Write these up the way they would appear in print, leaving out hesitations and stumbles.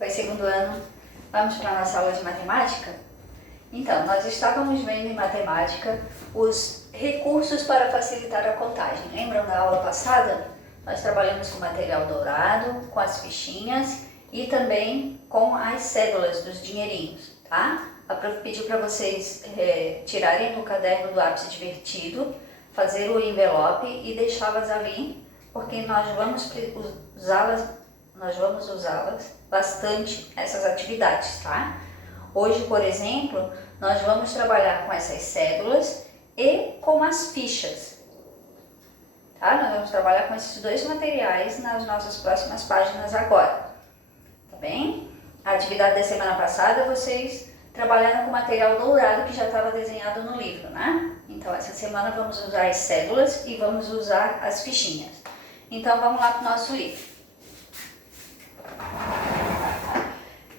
Oi, segundo ano. Vamos para a nossa aula de matemática? Então, nós estávamos vendo em matemática os recursos para facilitar a contagem. Lembram da aula passada? Nós trabalhamos com material dourado, com as fichinhas e também com as cédulas dos dinheirinhos, tá? A prof pediu para vocês tirarem do caderno do ápice divertido, fazer o envelope e deixá-las ali, porque nós vamos usá-las bastante nessas atividades, tá? Hoje, por exemplo, nós vamos trabalhar com essas cédulas e com as fichas, tá? Nós vamos trabalhar com esses dois materiais nas nossas próximas páginas agora, tá bem? A atividade da semana passada vocês trabalharam com material dourado que já estava desenhado no livro, né? Então, essa semana vamos usar as cédulas e vamos usar as fichinhas. Então, vamos lá para o nosso livro.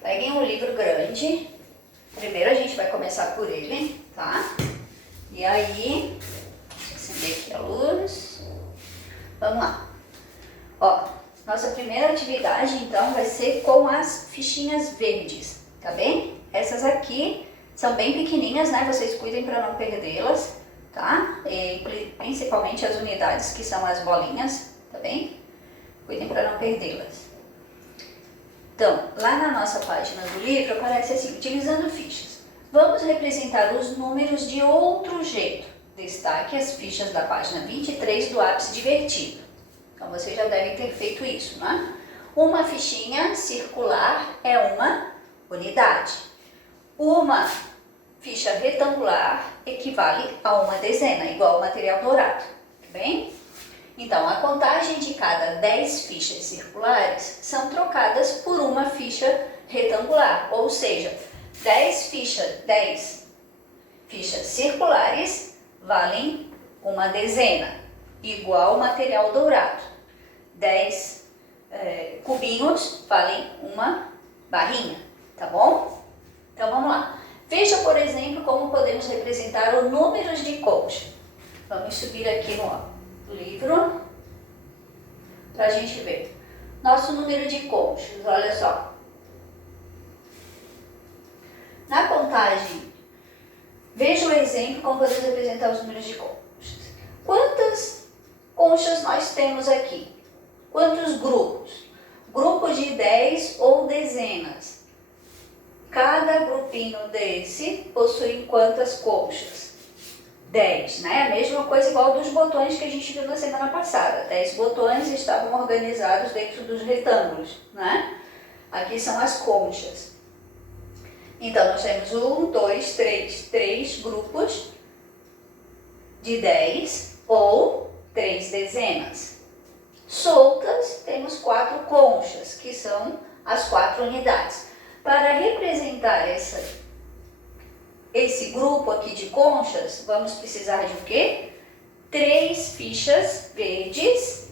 Peguem um livro grande. Primeiro a gente vai começar por ele, tá? E aí, deixa eu acender aqui a luz. Vamos lá. Ó, nossa primeira atividade, então, vai ser com as fichinhas verdes, tá bem? Essas aqui são bem pequenininhas, né? Vocês cuidem para não perdê-las, tá? E principalmente as unidades, que são as bolinhas, tá bem? Cuidem para não perdê-las. Então, lá na nossa página do livro aparece assim, utilizando fichas. Vamos representar os números de outro jeito. Destaque as fichas da página 23 do ápice divertido. Então, vocês já devem ter feito isso, né? Uma fichinha circular é uma unidade. Uma ficha retangular equivale a uma dezena, igual ao material dourado, tá bem? Então, a contagem de cada 10 fichas circulares são trocadas por uma ficha retangular, ou seja, 10 fichas circulares valem uma dezena, igual ao material dourado. 10 cubinhos valem uma barrinha, tá bom? Então, vamos lá. Veja, por exemplo, como podemos representar o número de concha. Vamos subir aqui no livro para a gente ver. Nosso número de conchas, olha só. Na contagem, veja o exemplo como podemos representar os números de conchas. Quantas conchas nós temos aqui? Quantos grupos? Grupos de 10 ou dezenas. Cada grupinho desse possui quantas conchas? 10, né? A mesma coisa igual dos botões que a gente viu na semana passada. 10 botões estavam organizados dentro dos retângulos, né? Aqui são as conchas. Então, nós temos 1, 2, 3 grupos de 10 ou 3 dezenas. Soltas, temos 4 conchas, que são as 4 unidades. Para representar esse grupo aqui de conchas, vamos precisar de o quê? 3 fichas verdes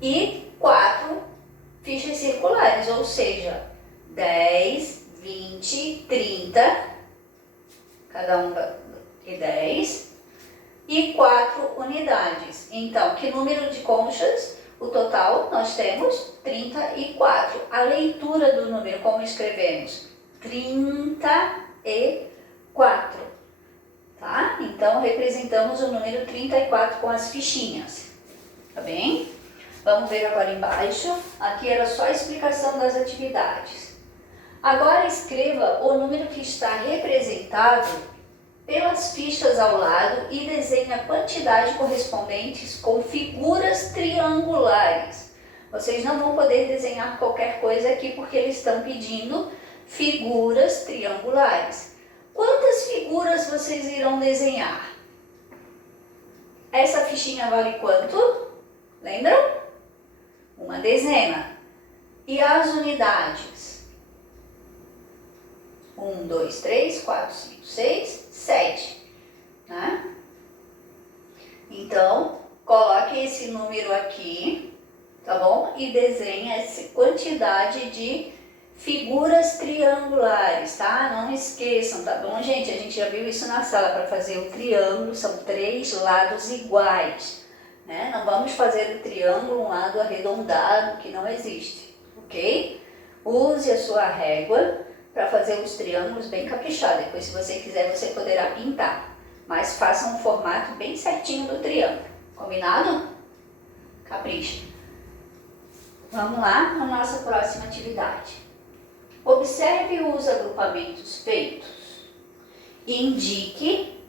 e 4 fichas circulares, ou seja, 10, 20, 30, cada um de 10, e 4 unidades. Então, que número de conchas? O total nós temos 34. A leitura do número, como escrevemos? 34, tá? Então, representamos o número 34 com as fichinhas, tá bem? Vamos ver agora embaixo. Aqui era só a explicação das atividades. Agora escreva o número que está representado pelas fichas ao lado e desenhe a quantidade correspondentes com figuras triangulares. Vocês não vão poder desenhar qualquer coisa aqui porque eles estão pedindo figuras triangulares. Quantas figuras vocês irão desenhar? Essa fichinha vale quanto? Lembram? Uma dezena. E as unidades? 1, 2, 3, 4, 5, 6, 7. Né? Então, coloque esse número aqui, tá bom? E desenhe essa quantidade de figuras triangulares, tá? Não esqueçam, tá bom, gente? A gente já viu isso na sala. Para fazer o triângulo, são 3 lados iguais, né? Não vamos fazer o triângulo um lado arredondado, que não existe, ok? Use a sua régua para fazer os triângulos bem caprichados. Depois, se você quiser, você poderá pintar. Mas faça um formato bem certinho do triângulo. Combinado? Capricha. Vamos lá para a nossa próxima atividade. Observe os agrupamentos feitos. Indique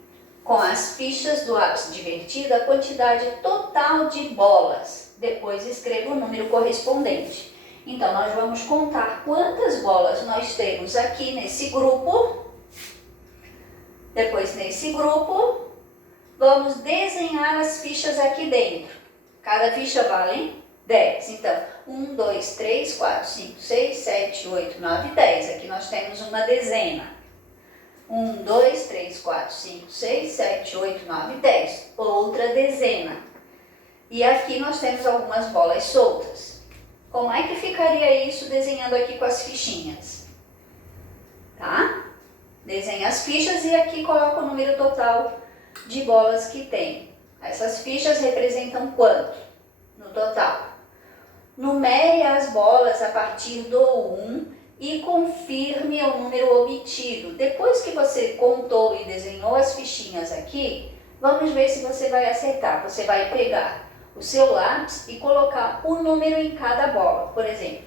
com as fichas do lápis divertido a quantidade total de bolas. Depois escreva o número correspondente. Então, nós vamos contar quantas bolas nós temos aqui nesse grupo. Depois, nesse grupo, vamos desenhar as fichas aqui dentro. Cada ficha vale 10. Então, 1, 2, 3, 4, 5, 6, 7, 8, 9, 10. Aqui nós temos uma dezena. 1, 2, 3, 4, 5, 6, 7, 8, 9, 10. Outra dezena. E aqui nós temos algumas bolas soltas. Como é que ficaria isso desenhando aqui com as fichinhas? Tá? Desenha as fichas e aqui coloca o número total de bolas que tem. Essas fichas representam quanto no total? Numere as bolas a partir do 1 e confirme o número obtido. Depois que você contou e desenhou as fichinhas aqui, vamos ver se você vai acertar. Você vai pegar o seu lápis e colocar o número em cada bola. Por exemplo,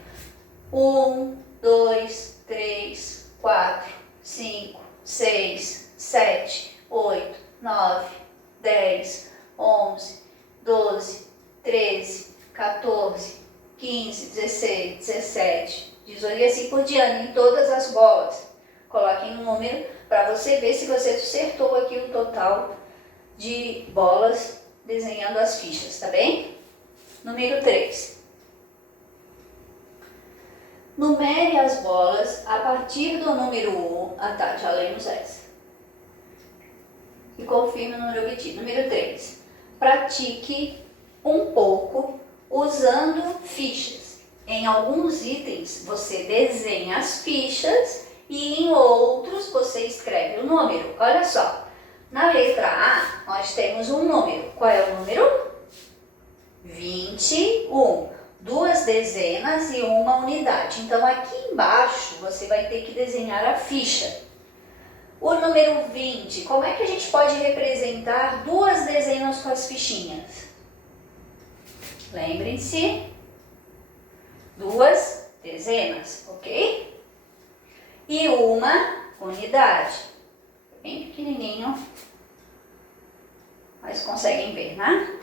1, 2, 3, 4, 5, 6, 7, 8, 9, 10, 11, 12, 13, 14, 15, 16, 17, 18 e assim por diante, em todas as bolas. Coloque um número para você ver se você acertou aqui o total de bolas desenhando as fichas, tá bem? Número 3. Numere as bolas a partir do número 1. Ah tá, já lemos essa. E confirme o número obtido. Número 3. Pratique um pouco usando fichas. Em alguns itens você desenha as fichas e em outros você escreve o número. Olha só. Na letra A, nós temos um número. Qual é o número? 21. 2 dezenas e 1 unidade. Então, aqui embaixo, você vai ter que desenhar a ficha. O número 20. Como é que a gente pode representar 2 dezenas com as fichinhas? Lembrem-se. 2 dezenas, ok? E 1 unidade. Bem pequenininho, mas conseguem ver, né?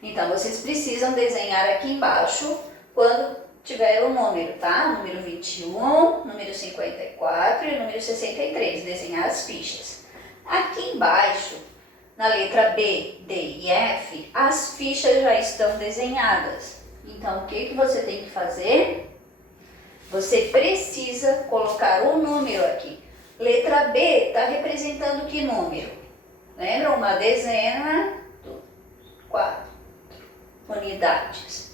Então, vocês precisam desenhar aqui embaixo quando tiver o número, tá? Número 21, número 54 e número 63. Desenhar as fichas. Aqui embaixo, na letra B, D e F, as fichas já estão desenhadas. Então, o que você tem que fazer? Você precisa colocar o número aqui. Letra B está representando que número? Lembra? Uma dezena, 4 unidades.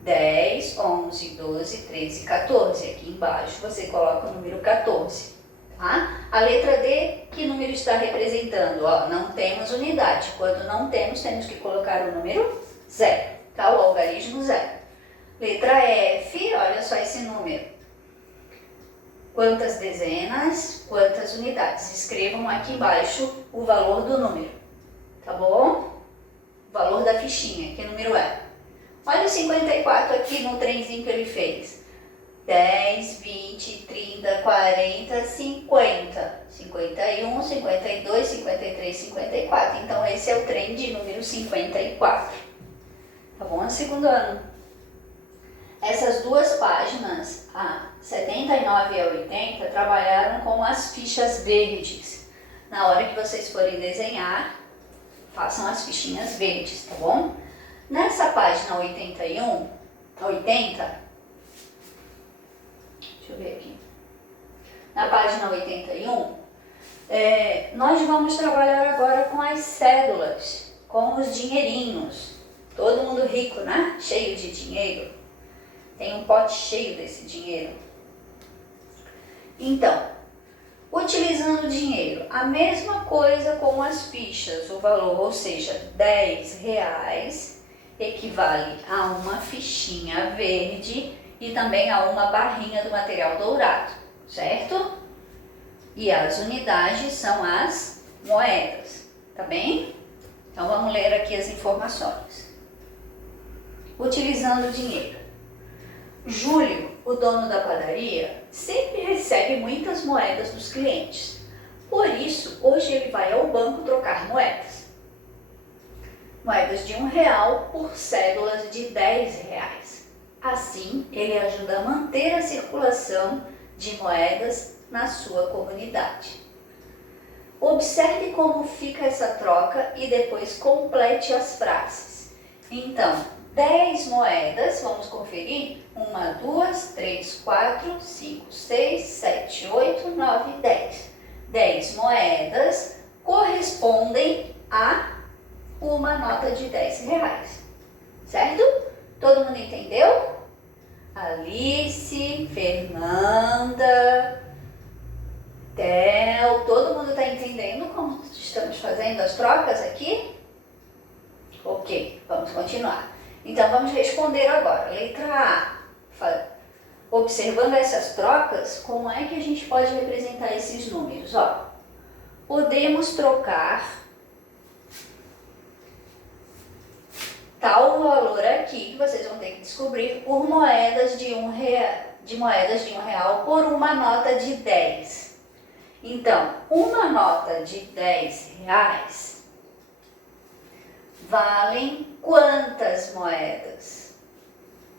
10, 11, 12, 13, 14. Aqui embaixo você coloca o número 14. Tá? A letra D, que número está representando? Ó, não temos unidade. Quando não temos, temos que colocar o número 0. Tá? O algarismo 0. Letra F, olha só esse número. Quantas dezenas, quantas unidades? Escrevam aqui embaixo o valor do número, tá bom? O valor da fichinha, que número é? Olha o 54 aqui no trenzinho que ele fez. 10, 20, 30, 40, 50, 51, 52, 53, 54. Então, esse é o trem de número 54. Tá bom? No segundo ano. Essas duas páginas, a 79 e a 80, trabalharam com as fichas verdes. Na hora que vocês forem desenhar, façam as fichinhas verdes, tá bom? Nessa página 80, deixa eu ver aqui. Na página 81, nós vamos trabalhar agora com as cédulas, com os dinheirinhos. Todo mundo rico, né? Cheio de dinheiro. Tem um pote cheio desse dinheiro. Então, utilizando o dinheiro, a mesma coisa com as fichas, o valor, ou seja, R$10 equivale a uma fichinha verde e também a uma barrinha do material dourado, certo? E as unidades são as moedas, tá bem? Então vamos ler aqui as informações. Utilizando o dinheiro. Júlio, o dono da padaria, sempre recebe muitas moedas dos clientes. Por isso, hoje ele vai ao banco trocar moedas. Moedas de R$1 por cédulas de R$10. Assim, ele ajuda a manter a circulação de moedas na sua comunidade. Observe como fica essa troca e depois complete as frases. Então, 10 moedas, vamos conferir? 1, 2, 3, 4, 5, 6, 7, 8, 9, 10. 10 moedas correspondem a uma nota de R$10, certo? Todo mundo entendeu? Alice, Fernanda, Theo, todo mundo está entendendo como estamos fazendo as trocas aqui? Ok, vamos continuar. Então vamos responder agora. Letra A. Observando essas trocas, como é que a gente pode representar esses números? Ó, podemos trocar tal valor aqui, que vocês vão ter que descobrir, por moedas de R$1 por uma nota de 10. Então, uma nota de R$10 valem quantas moedas?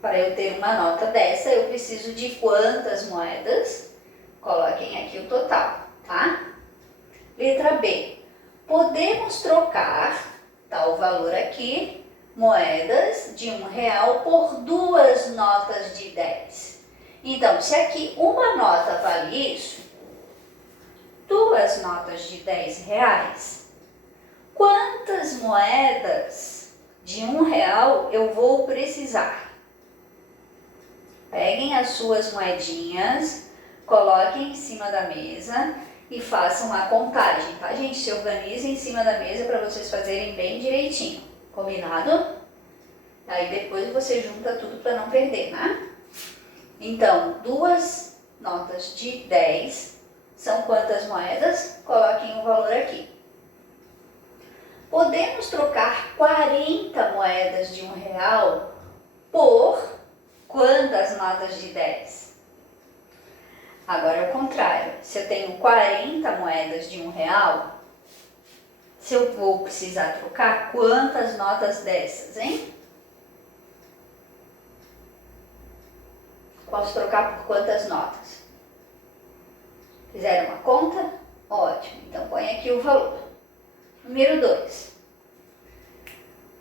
Para eu ter uma nota dessa, eu preciso de quantas moedas? Coloquem aqui o total, tá? Letra B. Podemos trocar tal valor aqui, moedas de R$1 por duas notas de 10. Então, se aqui uma nota vale isso, duas notas de R$10, quantas moedas de R$1 eu vou precisar? Peguem as suas moedinhas, coloquem em cima da mesa e façam a contagem, tá, gente? Se organizem em cima da mesa para vocês fazerem bem direitinho, combinado? Aí depois você junta tudo para não perder, né? Então, duas notas de 10 são quantas moedas? Coloquem o valor aqui. Podemos trocar 40 moedas de R$1 por quantas notas de 10? Agora é o contrário. Se eu tenho 40 moedas de R$1, se eu vou precisar trocar quantas notas dessas, hein? Posso trocar por quantas notas? Fizeram uma conta? Ótimo. Então põe aqui o valor. Número 2.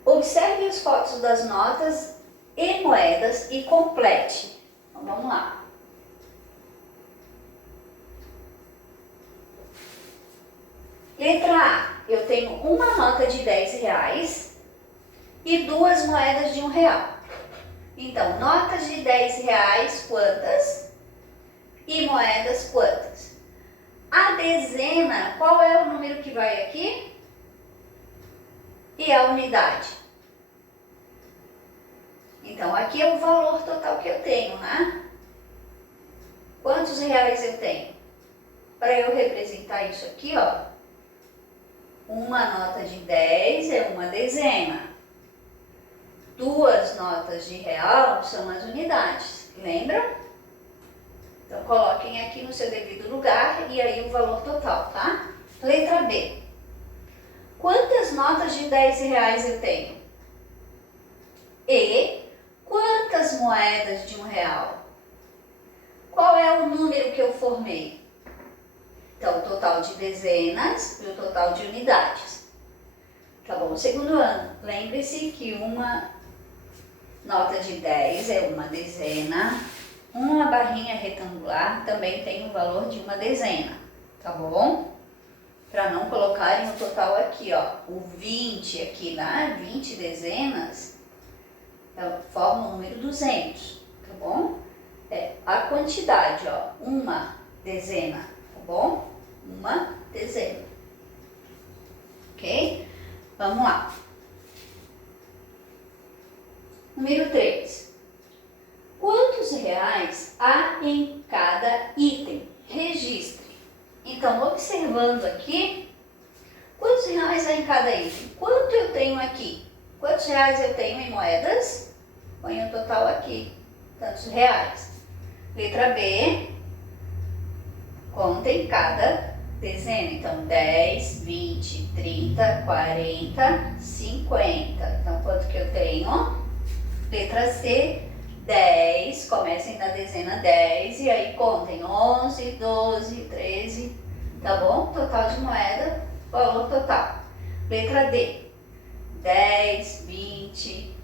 Observe as fotos das notas e moedas e complete. Então vamos lá. Letra A. Eu tenho uma nota de R$10 e duas moedas de R$1. Então, notas de R$10 quantas? E moedas quantas? A dezena, qual é o número que vai aqui? E a unidade. Então, aqui é o valor total que eu tenho, né? Quantos reais eu tenho? Para eu representar isso aqui, ó, uma nota de 10 é uma dezena. Duas notas de R$1 são as unidades, lembram? Então, coloquem aqui no seu devido lugar e aí o valor total, tá? Letra B. Quantas notas de R$10 eu tenho? E quantas moedas de R$1? Qual é o número que eu formei? Então, o total de dezenas e o total de unidades. Tá bom? Segundo ano, lembre-se que uma nota de 10 é uma dezena, uma barrinha retangular também tem o valor de uma dezena, tá bom? Para não colocarem o total aqui, ó, o 20 aqui, né? 20 dezenas forma o número 200, tá bom? É a quantidade, ó, uma dezena, tá bom? Uma dezena, ok? Vamos lá. Número 3. quantos reais há em cada item? Registre. Então, observando aqui, quantos reais há em cada item? Quanto eu tenho aqui? Quantos reais eu tenho em moedas? Põe o total aqui, tantos reais. Letra B, contem cada dezena. Então, 10, 20, 30, 40, 50. Então, quanto que eu tenho? Letra C, 10. Comecem na dezena 10 e aí contem 11, 12, 13. Tá bom? Total de moeda, valor total. Letra D, 10, 20,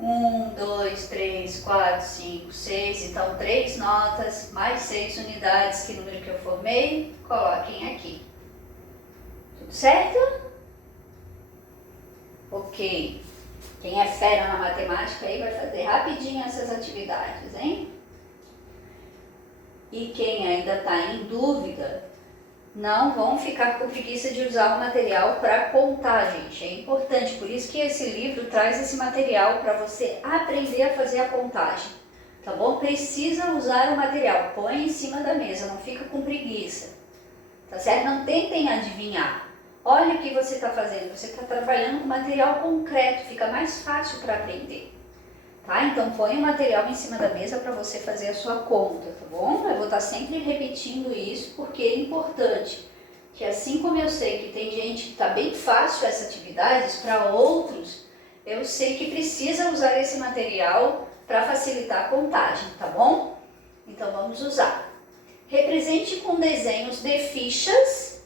1, 2, 3, 4, 5, 6, então 3 notas, mais 6 unidades, que número que eu formei, coloquem aqui. Tudo certo? Ok. Quem é fera na matemática aí vai fazer rapidinho essas atividades, hein? E quem ainda está em dúvida, não vão ficar com preguiça de usar o material para contar, gente. É importante, por isso que esse livro traz esse material para você aprender a fazer a contagem, tá bom? Precisa usar o material, põe em cima da mesa, não fica com preguiça, tá certo? Não tentem adivinhar. Olha o que você está fazendo, você está trabalhando com material concreto, fica mais fácil para aprender. Tá? Então põe o material em cima da mesa para você fazer a sua conta, tá bom? Eu vou estar sempre repetindo isso porque é importante, que assim como eu sei que tem gente que está bem fácil essa atividade, para outros eu sei que precisa usar esse material para facilitar a contagem, tá bom? Então vamos usar. Represente com desenhos de fichas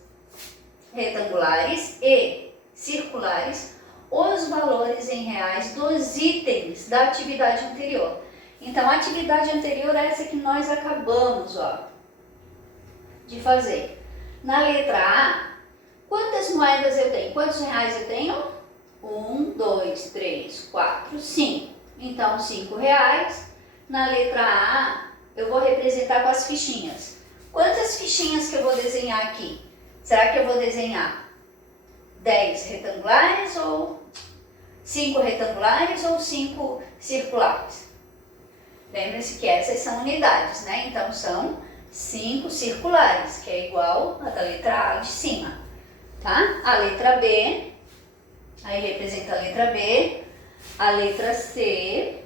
retangulares e circulares os valores em reais dos itens da atividade anterior. Então, a atividade anterior é essa que nós acabamos, de fazer. Na letra A, quantas moedas eu tenho? Quantos reais eu tenho? 1, 2, 3, 4, 5. Então, 5 reais. Na letra A, eu vou representar com as fichinhas. Quantas fichinhas que eu vou desenhar aqui? Será que eu vou desenhar 10 retangulares ou 5 retangulares ou 5 circulares? Lembre-se que essas são unidades, né? Então são 5 circulares, que é igual a da letra A de cima, tá? A letra B, aí representa a letra B, a letra C,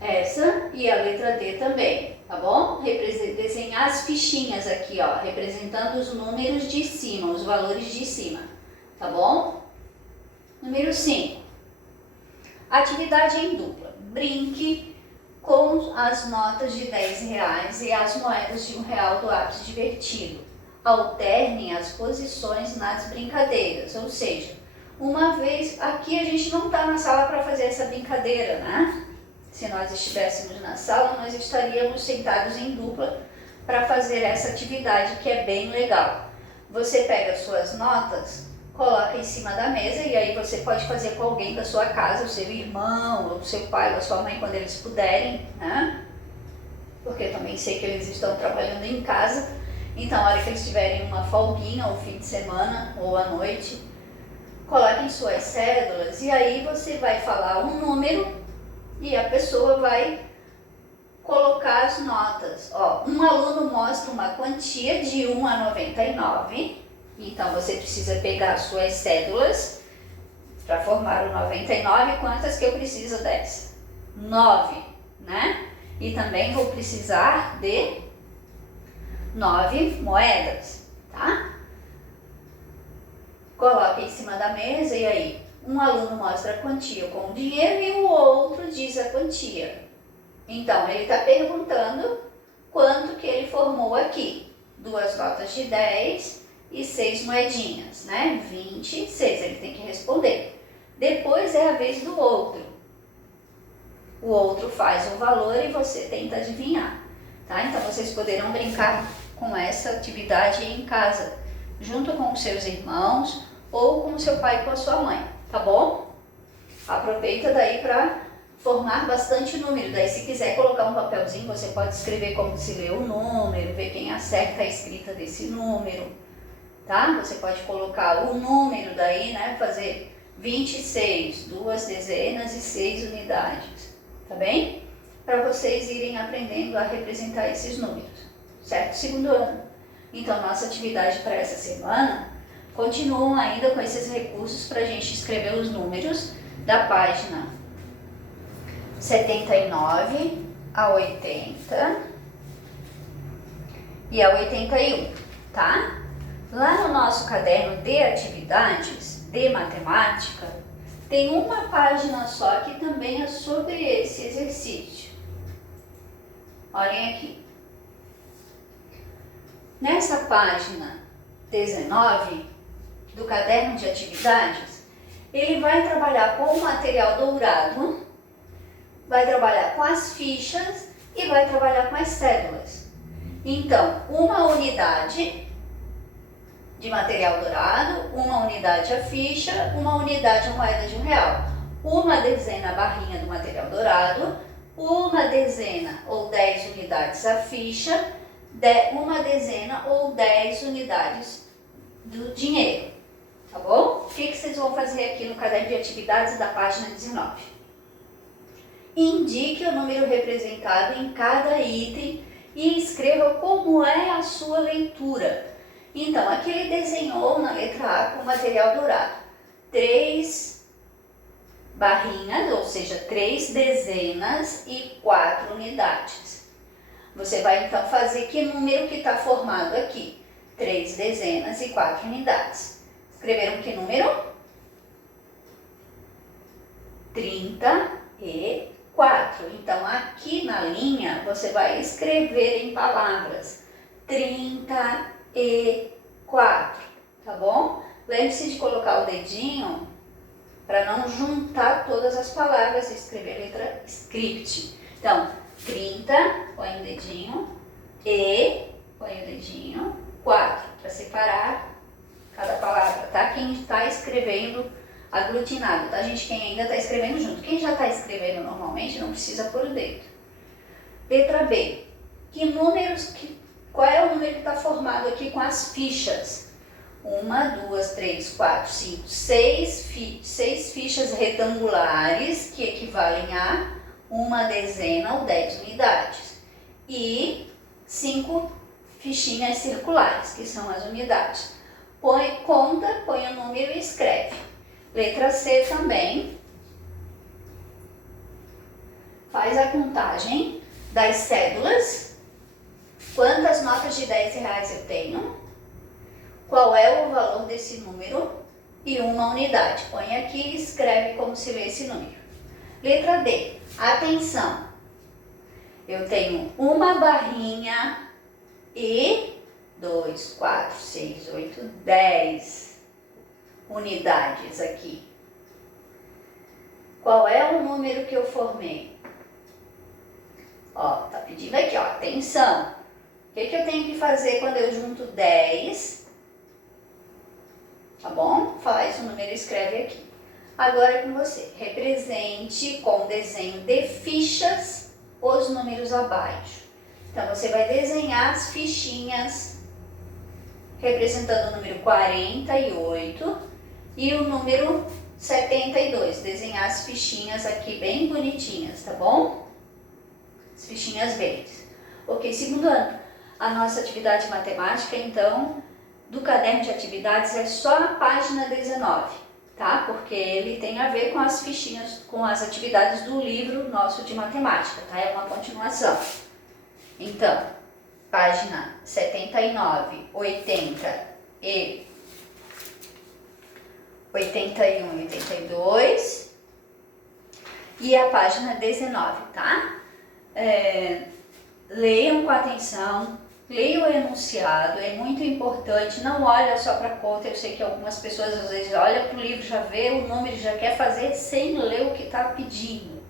essa e a letra D também, tá bom? Desenhar as fichinhas aqui, representando os números de cima, os valores de cima, tá bom? Número 5. Atividade em dupla. Brinque com as notas de 10 reais e as moedas de R$1 do lápis divertido. Alterne as posições nas brincadeiras, ou seja, uma vez, aqui a gente não está na sala para fazer essa brincadeira, né? Se nós estivéssemos na sala, nós estaríamos sentados em dupla para fazer essa atividade que é bem legal. Você pega as suas notas, coloca em cima da mesa e aí você pode fazer com alguém da sua casa, o seu irmão, ou o seu pai, ou a sua mãe, quando eles puderem, né? Porque eu também sei que eles estão trabalhando em casa, então a hora que eles tiverem uma folguinha, ou fim de semana, ou à noite, coloquem suas cédulas e aí você vai falar um número e a pessoa vai colocar as notas. Um aluno mostra uma quantia de 1 a 99, então você precisa pegar as suas cédulas para formar o 99. Quantas que eu preciso dessa? 9, né? E também vou precisar de 9 moedas, tá? Coloca em cima da mesa e aí um aluno mostra a quantia com o dinheiro e o outro diz a quantia. Então, ele está perguntando quanto que ele formou aqui. 2 notas de 10 e 6 moedinhas, né? 26, ele tem que responder. Depois é a vez do outro. O outro faz o valor e você tenta adivinhar, tá? Então, vocês poderão brincar com essa atividade em casa, junto com os seus irmãos ou com o seu pai e com a sua mãe, tá bom? Aproveita daí para formar bastante número. Daí, se quiser colocar um papelzinho, você pode escrever como se lê o número, ver quem acerta a escrita desse número, tá? Você pode colocar o número daí, né? Fazer 26, 2 dezenas e 6 unidades, tá bem? Para vocês irem aprendendo a representar esses números, certo? Segundo ano. Então, nossa atividade para essa semana continuam ainda com esses recursos para a gente escrever os números da página 79 a 80 e a 81, tá? Lá no nosso caderno de atividades de matemática, tem uma página só que também é sobre esse exercício. Olhem aqui. Nessa página 19 do caderno de atividades, ele vai trabalhar com o material dourado, vai trabalhar com as fichas e vai trabalhar com as cédulas. Então, uma unidade de material dourado, uma unidade a ficha, uma unidade a moeda de R$1. Uma dezena a barrinha do material dourado, uma dezena ou 10 unidades a ficha, uma dezena ou 10 unidades do dinheiro, tá bom? O que vocês vão fazer aqui no caderno de atividades da página 19? Indique o número representado em cada item e escreva como é a sua leitura. Então, aqui ele desenhou na letra A com material dourado 3 barrinhas, ou seja, 3 dezenas e 4 unidades. Você vai então fazer que número que está formado aqui? 3 dezenas e 4 unidades. Escreveram que número? 34. Então, aqui na linha, você vai escrever em palavras 34, tá bom? Lembre-se de colocar o dedinho para não juntar todas as palavras e escrever a letra script. Então, 30, põe o dedinho, põe o dedinho, 4, para separar cada palavra, tá? Quem está escrevendo aglutinado, tá, gente? Quem ainda está escrevendo junto. Quem já está escrevendo normalmente não precisa pôr o dedo. Letra B. Qual é o número que está formado aqui com as fichas? 1, 2, 3, 4, 5, 6 fichas retangulares que equivalem a uma dezena ou 10 unidades. E 5 fichinhas circulares, que são as unidades. Põe o número e escreve. Letra C também. Faz a contagem das cédulas. Quantas notas de R$10 eu tenho? Qual é o valor desse número? E uma unidade. Põe aqui e escreve como se lê esse número. Letra D. Atenção. Eu tenho uma barrinha e 2, 4, 6, 8, 10 unidades aqui. Qual é o número que eu formei? Ó, tá pedindo aqui, ó, atenção. O que eu tenho que fazer quando eu junto 10? Tá bom? Faz o número e escreve aqui. Agora é com você. Represente com desenho de fichas os números abaixo. Então, você vai desenhar as fichinhas representando o número 48 e o número 72. Desenhar as fichinhas aqui bem bonitinhas, tá bom? As fichinhas verdes. Ok, segundo ano. A nossa atividade matemática, então, do caderno de atividades é só a página 19, tá? Porque ele tem a ver com as fichinhas, com as atividades do livro nosso de matemática, tá? É uma continuação. Então, página 79, 80 e 81 e 82 e a página 19, tá? Leiam com atenção, leiam o enunciado, é muito importante, não olha só para a conta. Eu sei que algumas pessoas às vezes olham para o livro, já vê o número, já quer fazer sem ler o que está pedindo,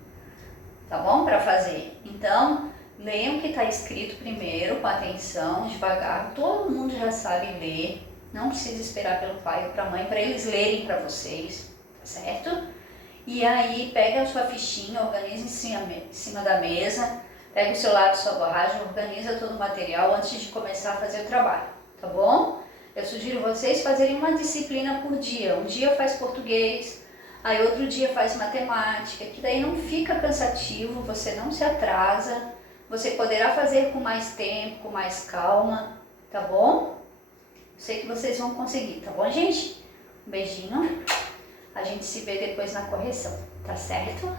tá bom? Para fazer. Então, leiam o que está escrito primeiro, com atenção, devagar. Todo mundo já sabe ler, não precisa esperar pelo pai ou para a mãe para eles lerem para vocês, tá certo? E aí, pega a sua fichinha, organiza em cima da mesa, pega o seu lápis, sua borracha, organiza todo o material antes de começar a fazer o trabalho, tá bom? Eu sugiro vocês fazerem uma disciplina por dia. Um dia faz português, Aí outro dia faz matemática, que daí não fica cansativo, você não se atrasa, você poderá fazer com mais tempo, com mais calma, tá bom? Sei que vocês vão conseguir, tá bom, gente? Um beijinho. A gente se vê depois na correção, tá certo?